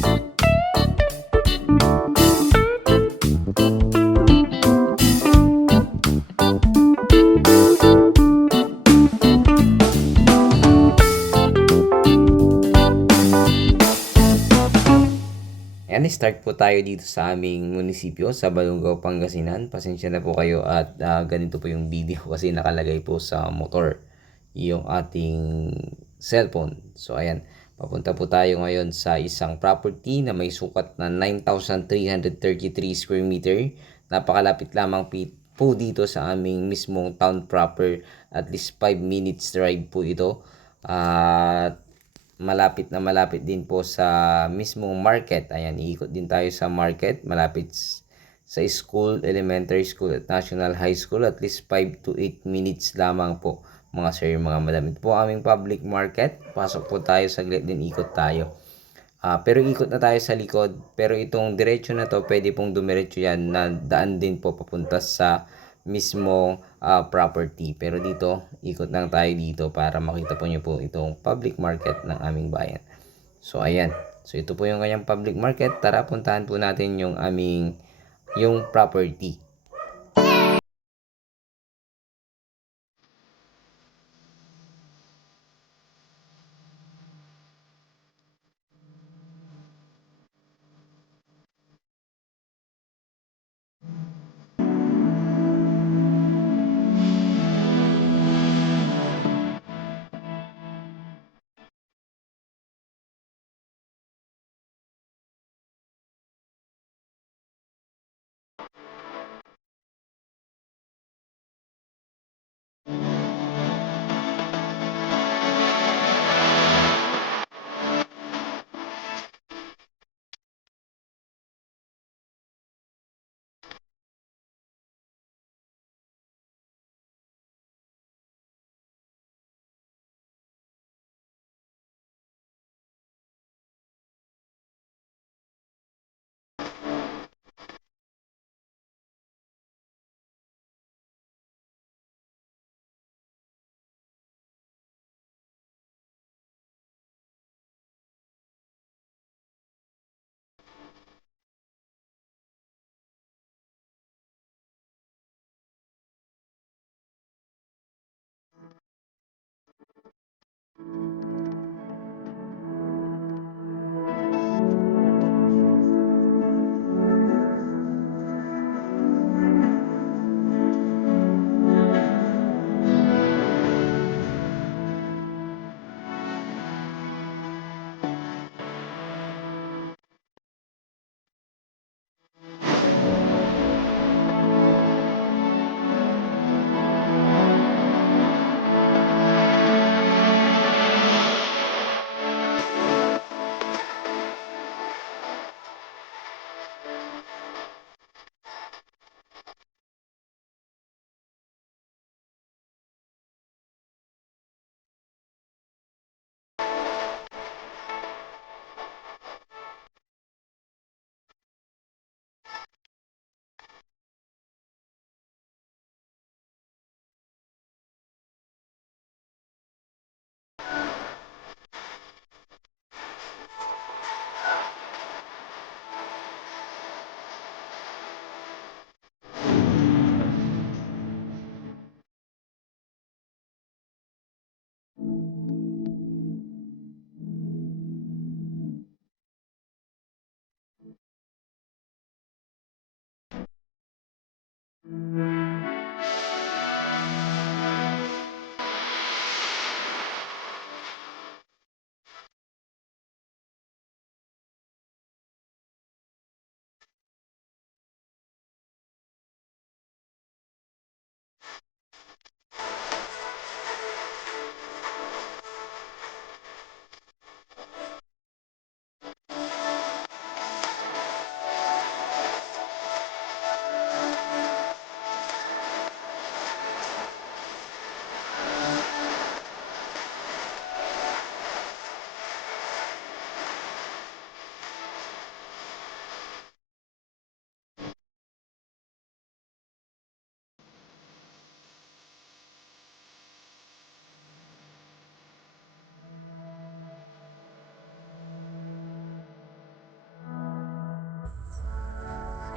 Ayan, start po tayo dito sa aming munisipyo sa Balungaw, Pangasinan. Pasensya na po kayo at ganito po yung video kasi nakalagay po sa motor yung ating cellphone. So ayan, papunta po tayo ngayon sa isang property na may sukat na 9,333 square meter. Napakalapit lamang po dito sa aming mismong town proper. At least 5 minutes drive po ito. At malapit na malapit din po sa mismong market. Ayan, iikot din tayo sa market. Malapit sa school, elementary school at national high school. At least 5 to 8 minutes lamang po mga sir, mga madam. Ito po aming public market. Pasok po tayo, saglit din ikot tayo. Pero ikot na tayo sa likod. Pero itong diretso na to, pwede pong dumiretso yan na daan din po papunta sa mismo property. Pero dito, ikot lang tayo dito para makita po nyo po itong public market ng aming bayan. So, ayan. So, ito po yung kanyang public market. Tara, puntahan po natin yung property.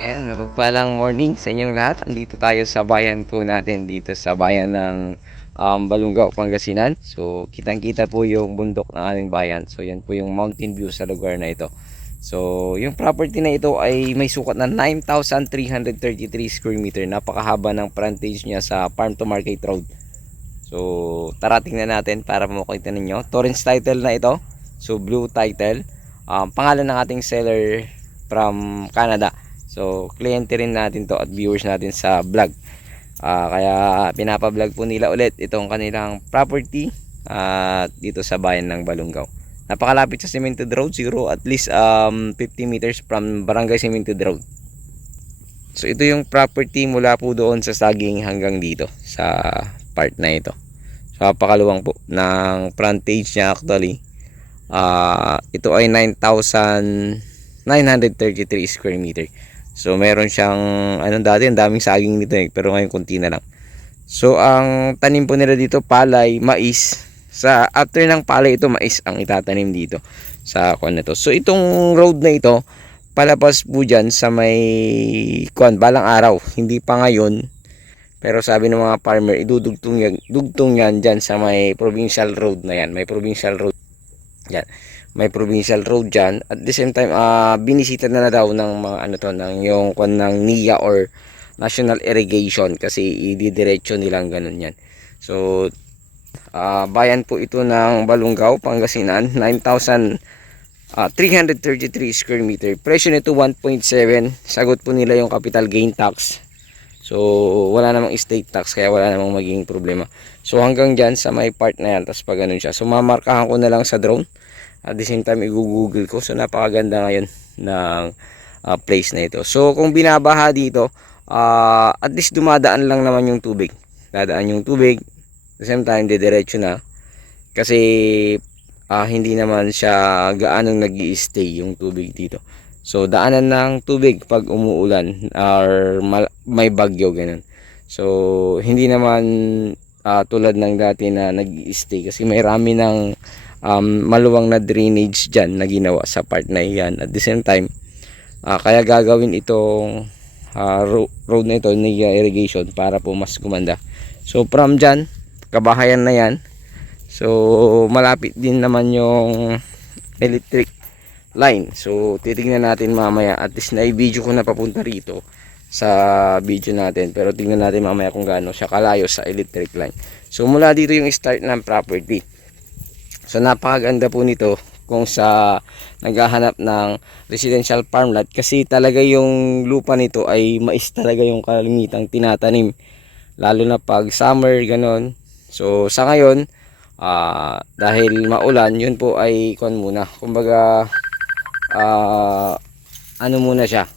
Ayan, mapagpalang morning sa inyong lahat. Andito tayo sa bayan po natin, dito sa bayan ng Balungaw, Pangasinan. So, kitang-kita po yung bundok ng aming bayan. So, yan po yung mountain view sa lugar na ito. So, yung property na ito ay may sukat na 9,333 square meter. Napakahaba ng frontage niya sa farm to market road. So, tara tingnan natin para makita ninyo. Torrents title na ito. So, blue title. Pangalan ng ating seller from Canada. So, kliyente rin natin to at viewers natin sa vlog. Kaya pinapablog po nila ulit itong kanilang property dito sa bayan ng Balungaw. Napakalapit sa Cemented Road, siguro at least 50 meters from Barangay Cemented Road. So, ito yung property mula po doon sa saging hanggang dito sa part na ito. So, napakaluwang po ng frontage niya actually. Ito ay 9,933 square meter. So meron siyang dati ang daming saging nito pero ngayon konti na lang. So ang tanim po nila dito palay, mais. Sa after ng palay ito mais ang itatanim dito sa kuan na to. So itong road na ito palabas po diyan sa may kuan balang araw, hindi pa ngayon. Pero sabi ng mga farmer dugtong yan diyan sa may provincial road na yan. May provincial road yan. May provincial road dyan. At the same time, binisita na daw ng mga ng yung kwan ng NIA or National Irrigation kasi ididiretso nilang ganun yan. So, bayan po ito ng Balungaw, Pangasinan, 9,333 square meter. Presyo nito 1.7. Sagot po nila yung capital gain tax. So, wala namang estate tax kaya wala namang magiging problema. So, hanggang dyan sa may part na yan, tapos pa ganun siya. So, mamarkahan ko na lang sa drone. At the same time, i-google ko. So, napakaganda ngayon ng place na ito. So, kung binabaha dito, at least dumadaan lang naman yung tubig. Dadaan yung tubig. At the same time, didiretso na. Kasi, hindi naman siya gaanong nag-i-stay yung tubig dito. So, daanan ng tubig pag umuulan or may bagyo, ganun. So, hindi naman tulad ng dati na nag-i-stay kasi may rami ng maluwang na drainage dyan na ginawa sa part na yan. At the same time, kaya gagawin itong road na ito NIA irrigation para po mas gumanda. So from dyan, kabahayan na yan. So malapit din naman yung electric line. So titignan natin mamaya. At least na-video ko na papunta rito sa video natin. Pero tingnan natin mamaya kung gaano siya kalayo sa electric line. So mula dito yung start ng property. So napakaganda po nito kung sa naghahanap ng residential farmland kasi talaga yung lupa nito ay mais talaga yung kalimitang tinatanim lalo na pag summer ganon. So sa ngayon dahil maulan yun po ay kon muna kumbaga ano muna siya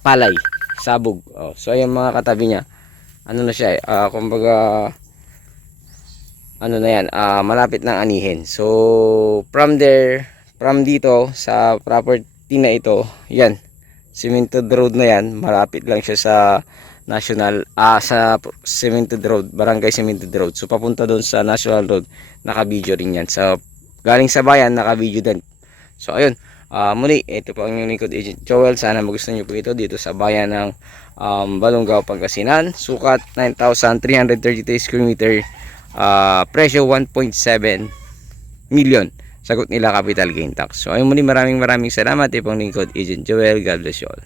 palay sabog. So ayun mga katabi niya ano na siya kumbaga ano na yan, malapit ng anihin. So from dito sa property na ito, yan, Cemented Road na yan, malapit lang siya sa National, sa Cemented Road, Barangay Cemented Road. So papunta doon sa National Road, naka-video rin yan. So galing sa bayan, naka-video din. So ayun, muli, ito po ang inyong lingkod Agent Joel. Sana magustuhan nyo po ito dito sa bayan ng Balungaw, Pangasinan. Sukat 9,333 square meter. Presyo 1.7 million. Sagot nila capital gain tax. So ayun muli, maraming salamat. Ipong lingkod Agent Joel. God bless you all.